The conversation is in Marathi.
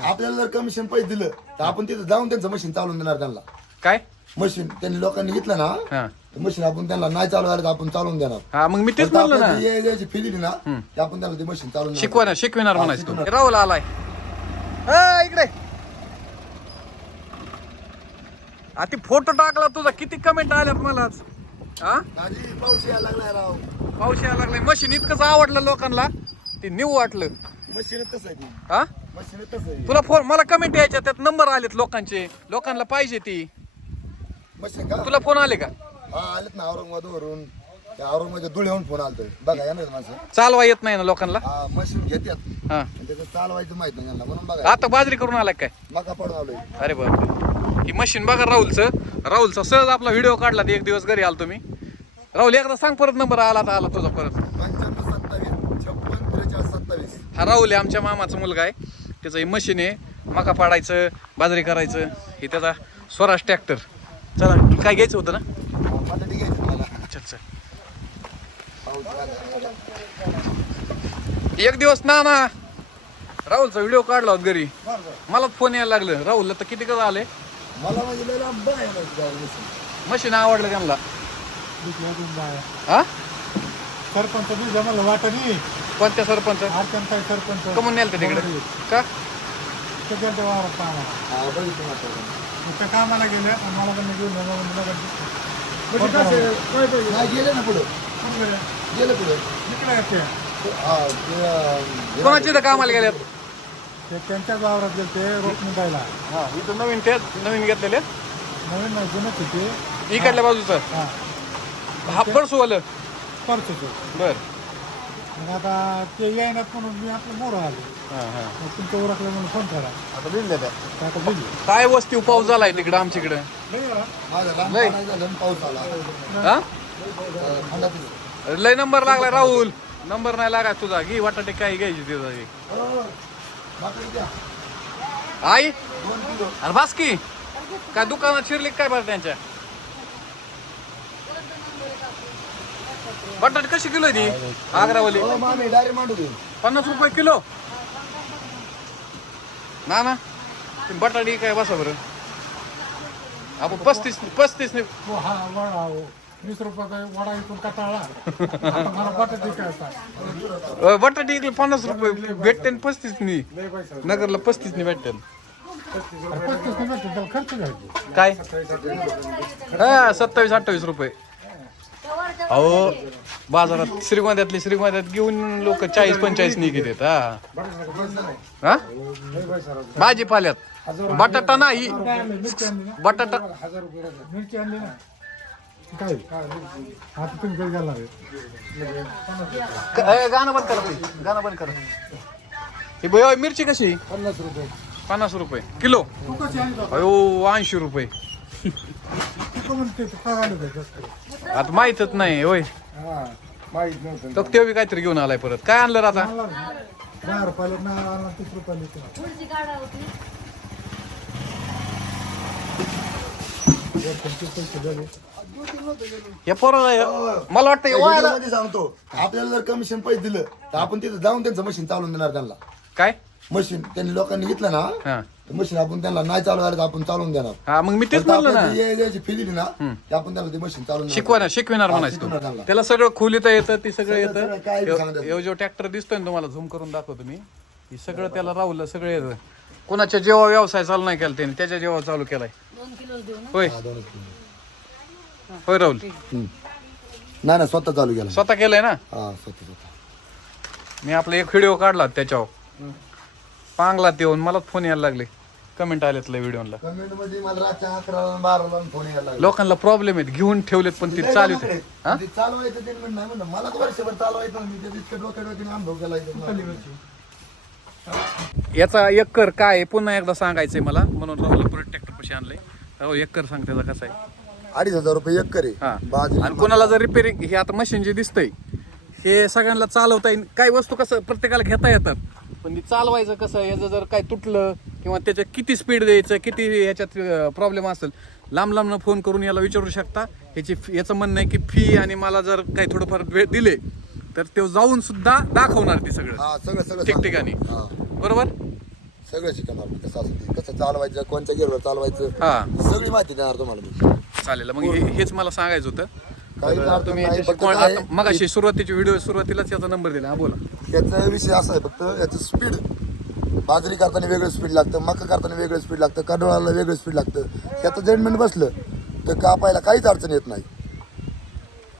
आपल्याला जर कमिशन पैसे दिलं तर आपण तिथं जाऊन त्यांचं मशीन चालवून देणार त्यांना. काय? मशीन त्यांनी लोकांनी घेतलं ना हा. मशीन आपण त्यांना नाही चालवायला तर आपण चालवून देणार. हा मग मी तेच फक्त म्हणलं आपल्याला ना. ती ये- याची फी दिली ना आपण त्याला ती मशीन चालवून देणार. शिकविणार म्हणायचं तू. शिकवणार. राहुल आलाय. हा, इकडे. आ ती फोटो टाकला तुझा. किती कमेंट आल्यात मलाच हा? दाजी, पाऊस यायला लागलाय राव. पाऊस यायला लागलाय. मशीन इतकंच आवडलं लोकांना. ते न्यू वाटलं. मशीन तसं आहे ती? हा? तुला फोन मला कमेंट यायच्या त्यात नंबर आलेत लोकांचे. लोकांना पाहिजे ती. मशीन का? तुला फोन आले का? हा आलेत ना औरंगाबादवरून. त्या औरंगाबाद धुळ्याहून फोन आलतोय. बघा माणसं. चालवा येत नाही ना लोकांना? हा मशीन घेतात हा. त्याचं चालवायचं माहीत नाही त्यांना. म्हणून बघा. आता बाजरी करून आलाय काय? मका पडून आलोय. अरे बाप ही मशीन बघा राहुलचं. राहुलचा सहज आपला व्हिडिओ काढला एक दिवस घरी आलो तुम्ही राहुल एकदा सांग परत नंबर आला तर आला तुझा परत. पंच्याण्णव सत्तावीस छप्पन त्रेचाळीस सत्तावीस. हा राहुल आहे आमच्या मामाचा मुलगा आहे. त्याचं हे मशीन आहे. मका पाडायचं बाजरी करायचं. हे त्याचा स्वराज ट्रॅक्टर चला काय घ्यायचं होतं ना? चल चल. पाऊस आला. एक दिवस ना ना. राहुलचा व्हिडिओ काढला होता घरी. मला फोन यायला लागलं. राहुलला तर किती कसं आले मला म्हणजे मशीन. मशीन आवडलं त्यांना. हा? सरपंच बी जमलं वाटणी कोणत्या सरपंच? काय सरपंच. कमून नेलं तिकडे. का? ते गेलं वावरात कामाला हा. मग त्या कामाला गेले आणि मला पण घेऊन लगेच म्हणजे कसं? आहे, काय पाहिजे? नाही, गेले ना पुढे? गेले पुढे. इकडे ते, अं, कोणाच्या इथं कामाला गेल्यात ते त्यांच्याच वावरात गेले ते रोप निघायला हा इथं नवीन ते नवीन घेतलेले नवीन नाही जुनच होते इकडल्या बाजूचं? हा. हा पडसू आलं करतो तो बर. मग आता ते येईनात म्हणून मी आपलं मोरं आलो. मग तुमचं ओळखलं म्हणून फोन करा. आता दिले त्या. तर आता दिली. काय वस्ती पाऊस झालाय तिकडं लई. माझं लांब लय. पाणी झालं आणि पाऊस आला. हा. लय नंबर लागलाय राहुल. नंबर नाही लागाय तुझा. घे वाटाटे काय घ्यायची तुझा घे. आई. अरे बास की काय दुकानात शिरली काय बरं त्यांच्या? बटाटे कशी किलो आहे ती? आग्रावाली. हो. पन्नास रुपये किलो? ना ना. बटाटी काय बसा बरं. आपण पस्तीस पस्तीस ने हो, हा वडा वीस रुपयाचा वडा इथून कटाळा. आता मला बटाटे अ, इकडे पन्नास रुपये भेटते न पस्तीस नि. नगरला पस्तीस नि भेटते. अरे पस्तीस नाही भेटते त्याला खर्च घ्यायचे काय? हा सत्तावीस अठ्ठावीस रुपये. अहो बाजारात श्रीगोंद्यातले श्रीगोंद्यात घेऊन लोक चाळीस पंचाळीस निघत आहेत हा. हा? भाजीपाल्यात. बटाटा नाही. बटाटा गाणं बंद करा गाणं बंद करा. हे बघ, मिरची कशी? पन्नास रुपये पन्नास रुपये. किलो. अयो ऐंशी रुपये. तू का म्हणते तू का घालू काय जास्त? आता माहीतच नाही होय. हा माहीत नव्हतं. तर ते बी काहीतरी घेऊन आलाय परत. काय आणलं रे आता? ना. दहा रुपयाला ना आणला तीस रुपयाला येतो पुढची गाडा होती. पंचवीस पैसे झाले? या पोराला मला वाटतं हे वायाला मध्ये सांगतो आपल्याला जर कमिशन पैसे दिलं तर आपण तिथं जाऊन त्यांचं मशीन चालवून देणार त्यांना. काय? मशीन त्यांनी लोकांनी घेतलं ना हा. मशीन आपण त्यांना नाही चालवायला तर आपण चालवून देणार. हा मग मी तेच फक्त म्हणलं ना. ती ना की आपण त्यांना ती मशीन चालवून देणार. शिकवा ना शिकविणार हा, म्हणायचं शिकवणार तू त्यांना. त्याला सगळं खोलीत येतं ते सगळं सगळं- सगळं काय बी सांगतात. येतं हे जो ट्रॅक्टर दिसतोय ना तुम्हाला झूम करून दाखवतो मी. हे सगळं त्याला राहुल सगळं येतं. कोणाच्या जेव्हा व्यवसाय चालू नाही केला त्याने त्याच्या जेव्हा चालू केलाय. दोन किलो देऊ ना. होय. हा, दोनच. होय राहुल. हम्म. नाही ना स्वतः चालू केला. स्वतः केलंय ना? हा स्वतः स्वतः. मी आपला एक व्हिडिओ काढला त्याच्यावर. पांगला ते येऊन मला फोन यायला लागले. कमेंट आलेत व्हिडिओला. कमेंटमध्ये मला अकराला बाराला फोन यायला लागला. लोकांना प्रॉब्लेम आहेत घेऊन ठेवलेत पण ते लय चालू लोकांकडे. ते चालवायचं ते म्हणून नाही म्हणलं. मला तर वर्षभर चालवायचं नाही. मी ते इतकं डोक्यात डोक्याने अनुभव केला इथं. याचा एकर काय आहे? पुन्हा एकदा सांगायचंय मला. म्हणून राहुल परत ट्रॅक्टर पशी आणलंय. राहुल एकर सांग त्याचा कसा आहे. अडीच हजार रुपये एक करे हा. बाजरी आणि कोणाला जर रिपेअरिंग हे आता मशीन जे दिसतंय हे सगळ्यांना चालवता येईल. काही वस्तू कसं प्रत्येकाला घेता येतात. पण ती चालवायचं कसं याचं जर काय तुटलं किंवा त्याच्या किती स्पीड द्यायचं किती याच्यात प्रॉब्लेम असेल लांब लांबनं फोन करून याला विचारू शकता. ह्याची याचं म्हणणं आहे की फी आणि मला जर काही थोडंफार वेळ दिले तर ते जाऊन सुद्धा दाखवणार ते सगळं. हा सगळं सगळं ठिकठिकाणी. हा. बरोबर? सगळं शिकवणार मी कसं असं कसं चालवायचं कोणत्या गेअरवर चालवायचं हा. सगळी माहिती देणार तुम्हाला चालेल मग हे हेच मला सांगायचं होतं. काही तर अडचण तुम्ही नाही, फक्त कोण- काय- आता मगाशी सुरुवातीची व्हिडिओ सुरुवातीलाच याचा नंबर दिला हा बोला. याचा विषय असा आहे फक्त याचं स्पीड बाजरी करताना वेगळं स्पीड लागतं मका करताना वेगळं स्पीड लागतं कडोळाला वेगळं स्पीड लागतं. याचं जजमेंट बसलं तर कापायला काहीच अडचण येत नाही.